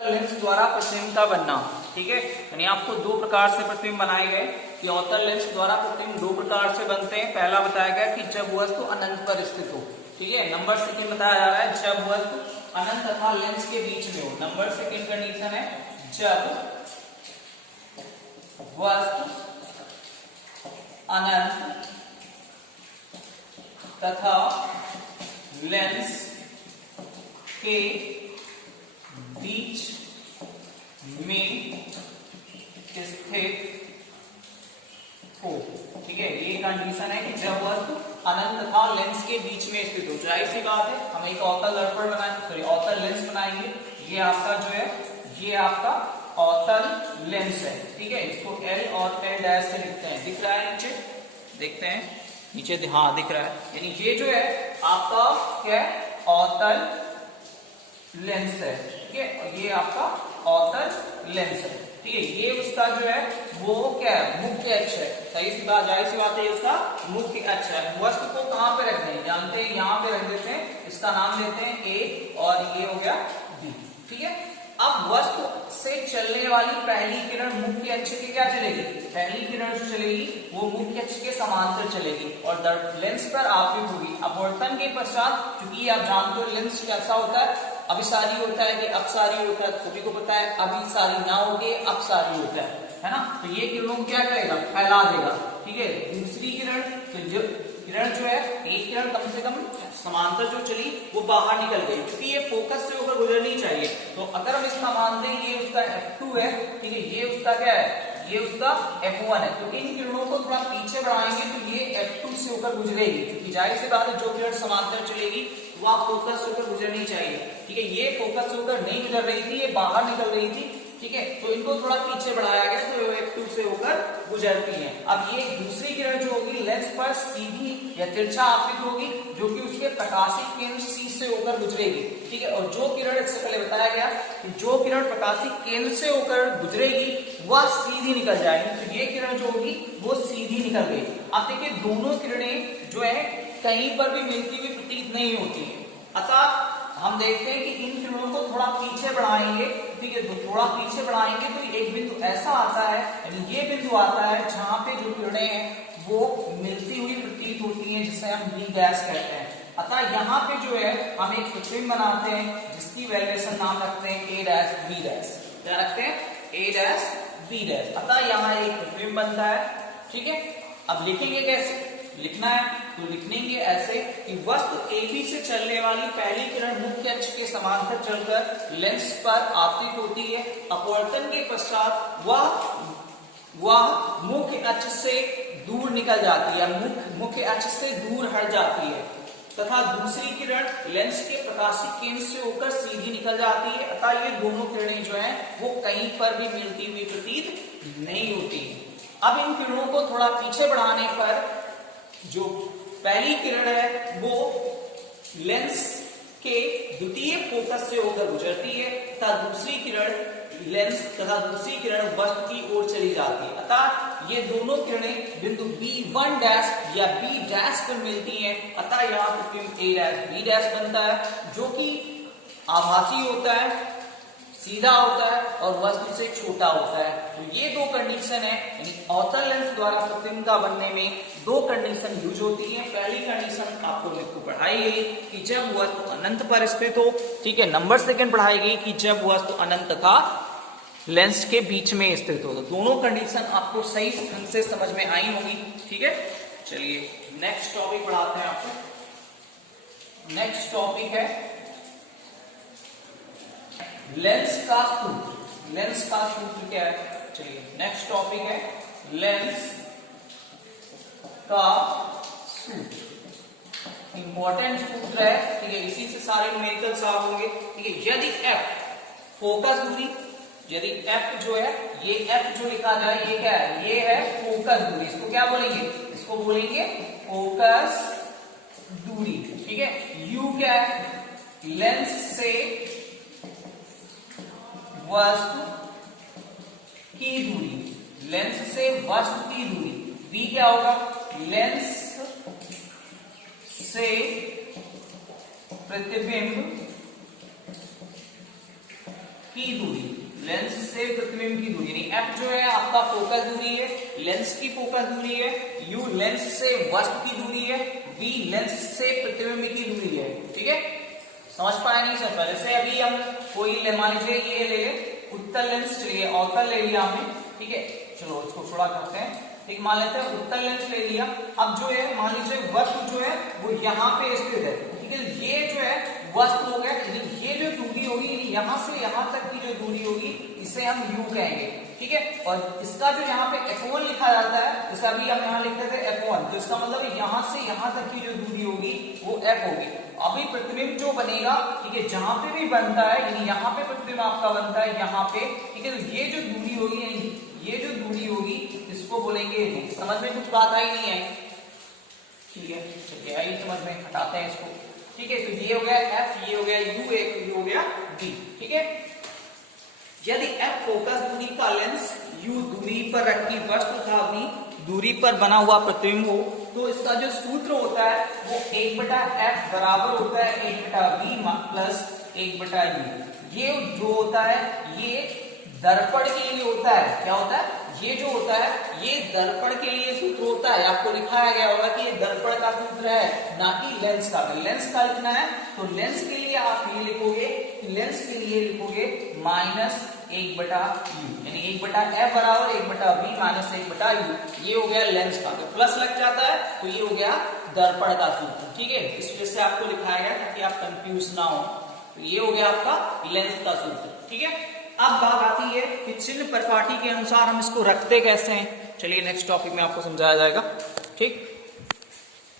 Lens द्वारा प्रतिबिंब का बनना। ठीक है, यानी आपको दो प्रकार से प्रतिबिंब बनाए गए कि अवतल लेंस द्वारा प्रतिबिंब दो प्रकार से बनते हैं। पहला बताया गया कि जब वस्तु अनंत पर स्थित हो। ठीक है, नंबर सेकंड बताया जा रहा है जब वस्तु अनंत तथा लेंस के बीच में हो। नंबर सेकंड कंडीशन है जब वस्तु अनंत तथा लेंस के बीच में स्थित हो। ठीक है, ये कंडीशन है कि जब वस्तु अनंत तथा लेंस के बीच में स्थित हो। जाहिर सी बात है, हम एक अवतल दर्पण बनाएंगे, अवतल लेंस बनाएंगे। ये आपका जो है, ये आपका अवतल लेंस है। ठीक है, इसको L और L डैश से लिखते हैं। दिख रहा है नीचे, देखते हैं नीचे, हाँ दिख रहा है। यानी ये जो है आपका क्या है, अवतल लेंस है। ठीक है, और ये आपका अवतल लेंस है। ठीक है, ये उसका जो है वो क्या है, मुख्य अक्ष है। सही सी बात, जाहिर सी बात है, उसका मुख्य अक्ष है। वस्तु को कहां पे रखते हैं, जानते हैं, यहाँ पे रख देते हैं। इसका नाम लेते हैं A और ये हो गया B। ठीक है, अब वस्तु से चलने वाली पहली किरण मुख्य अक्ष के क्या चलेगी, पहली किरण जो चलेगी वो मुख्य अक्ष के समांतर चलेगी और लेंस पर आपतित होगी। अपवर्तन के पश्चात, क्योंकि आप जानते हो लेंस कैसा होता है, अभिसारी होता है कि अपसारी होता है, सभी को पता है। अभिसारी ना होके अपसारी होता है ना। तो ये किरणों को क्या करेगा, फैला देगा। ठीक है, दूसरी किरण, तो जो किरण जो है, एक किरण कम से कम समांतर जो चली वो बाहर निकल गई, क्योंकि ये फोकस से होकर गुजरनी चाहिए। तो अगर हम इसका मानते हैं ये उसका F2 है, ठीक है, ये उसका क्या है, ये उसका F1 है। तो इन किरणों को थोड़ा पीछे बढ़ाएंगे तो ये F2 से होकर गुजरेगी, क्योंकि जाहिर सी बात है जो किरण समांतर चलेगी वह फोकस से होकर गुजरनी चाहिए। ठीक है, ये फोकस से होकर नहीं गुजर रही थी, ये बाहर निकल रही थी। ठीक है, तो इनको थोड़ा पीछे बढ़ाया गया तो F2 से होकर गुजरती है। अब ये दूसरी किरण जो होगी लेंस पर सीधी या तिरछा आपतित होगी, जो कि उसके प्रकाशिक केंद्र C से होकर गुजरेगी। ठीक है, और जो किरण, इससे पहले बताया गया कि जो किरण प्रकाशिक केंद्र से होकर गुजरेगी वह सीधी निकल जाएगी। तो ये किरण जो होगी वो सीधी निकल गई। अब देखिए, दोनों किरणें जो है कहीं पर भी मिलती हुई प्रतीत नहीं होती है। अतः हम देखते हैं कि इन किरणों को थोड़ा पीछे बढ़ाएंगे। ठीक है, तो थोड़ा पीछे बढ़ाएंगे तो एक बिंदु ऐसा आता है, यानी ये बिंदु आता है जहां पे जो किरणें हैं वो मिलती हुई प्रतीत होती हैं, जिसे हम B गैस कहते हैं। अतः यहाँ पे जो है हम एक प्रतिबिंब बनाते हैं जिसकी वैल्यूएशन नाम रखते हैं A डैश B डैश। क्या रखते हैं, A डैश B डैश। अतः यहाँ एक प्रतिबिंब बनता है। ठीक है, अब लिखेंगे कैसे, लिखना है तो लिखेंगे ऐसे कि वस्तु AB से चलने वाली पहली किरण मुख्य अक्ष के समांतर चलकर लेंस पर आपतित होती है। अपवर्तन के पश्चात वह मुख्य अक्ष से दूर निकल जाती है, मुख्य अक्ष से दूर हट जाती है तथा दूसरी किरण लेंस के प्रकाशिक केंद्र से होकर सीधी निकल जाती है। अतः ये दोनों किरणें जो हैं वो कहीं पर भी मिलती हुई प्रतीत नहीं होती। अब इन किरणों को थोड़ा पीछे बढ़ाने पर जो पहली किरण है वो लेंस के द्वितीय फोकस से होकर गुजरती है तथा दूसरी किरण लेंस तथा दूसरी किरण वस्तु की ओर चली जाती है। अतः ये दोनों किरणें बिंदु B1 डैश या B डैश पर मिलती हैं। अतः यहाँ प्रतिबिंब A डैश B डैश बनता है, जो कि आभासी होता है, सीधा होता है और वस्तु से छोटा होता है। तो ये दो कंडीशन है, यानी अवतल लेंस द्वारा प्रतिबिंब का बनने में दो कंडीशन यूज होती है। पहली कंडीशन आपको आपको पढ़ाई गई कि जब वस्तु अनंत पर स्थित हो। ठीक है, नंबर सेकंड पढ़ाई गई कि जब वस्तु अनंत तथा लेंस के बीच में स्थित हो। तो दोनों कंडीशन आपको सही ढंग से समझ में आई होगी। ठीक है, चलिए नेक्स्ट टॉपिक पढ़ाते हैं आपको। नेक्स्ट टॉपिक है लेंस का सूत्र। लेंस का सूत्र क्या है, चलिए नेक्स्ट टॉपिक है लेंस का सूत्र। इंपॉर्टेंट सूत्र है। ठीक है, इसी से सारे न्यूमेरिकल सॉल्व होंगे। ठीक है, यदि F फोकस दूरी, यदि F जो है, ये F जो लिखा जाए ये क्या है, ये है फोकस दूरी। इसको क्या बोलेंगे, इसको बोलेंगे फोकस दूरी। ठीक है, U क्या है, लेंस से वस्तु की दूरी, लेंस से वस्तु की दूरी। V क्या होगा, लेंस से प्रतिबिंब की दूरी, लेंस से प्रतिबिंब की दूरी, यानी f जो है आपका फोकस दूरी है, लेंस की फोकस दूरी है, u लेंस से वस्तु की दूरी है, v लेंस से प्रतिबिंब की दूरी है। ठीक है, समझ पाए नहीं समझ पाए? जैसे अभी हम कोई मान लीजिए ये ले ले उत्तल लेंस, चलिए अवतल ले लिया हमने। ठीक है, चलो इसको थोड़ा करते हैं। ठीक, मान लेते हैं उत्तल लेंस ले लिया। अब जो है मान लीजिए वस्तु जो है वो यहाँ पे स्थित है। ठीक है, ये जो है वस्तु हो गया, ये जो दूरी होगी यहाँ से यहाँ तक की जो दूरी होगी इसे हम u कहेंगे। ठीक है, और इसका जो यहाँ पे f1 लिखा जाता है, जैसे अभी हम यहाँ लिखते थे f1, तो इसका मतलब यहाँ से यहाँ तक की जो दूरी होगी वो f होगी। अभी प्रतिबिंब जो बनेगा, ठीक है, जहां पे भी बनता है, यानी यहाँ पे प्रतिबिंब आपका बनता है यहाँ पे। ठीक है, तो ये जो दूरी होगी, यानी ये जो दूरी होगी इसको बोलेंगे v। समझ में कुछ बात आई नहीं है? ठीक है, चलिए आइए समझ में, हटाते हैं इसको। ठीक है, तो ये हो गया f, ये हो गया u, एक ये हो गया v। ठीक है, यदि f फोकस दूरी का लेंस u दूरी पर रखी वस्तु का अपनी दूरी पर बना हुआ प्रतिबिंब हो, तो इसका जो सूत्र होता है वो 1/f बराबर होता है 1/v प्लस 1/u। ये जो होता है ये दर्पण के लिए होता है। क्या होता है? ये जो होता है ये दर्पण के लिए सूत्र होता है। आपको लिखाया गया होगा कि ये दर्पण का सूत्र है, ना कि लेंस का। लेंस का लिखना है तो लेंस के लिए आप ये लिखोगे, लेंस के लिए लिखोगे -1/u, यानी 1/f बराबर 1/v माइनस 1/u। ये हो गया लेंस का, तो प्लस लग जाता है तो ये हो गया दर्पण का सूत्र। ठीक है, इस वजह से आपको लिखाया गया ताकि आप कंफ्यूज ना हो। तो ये हो गया आपका लेंस का सूत्र। ठीक है, अब बात आती है कि चिन्ह परिपाटी के अनुसार हम इसको रखते कैसे हैं। चलिए नेक्स्ट टॉपिक में आपको समझाया जाएगा। ठीक।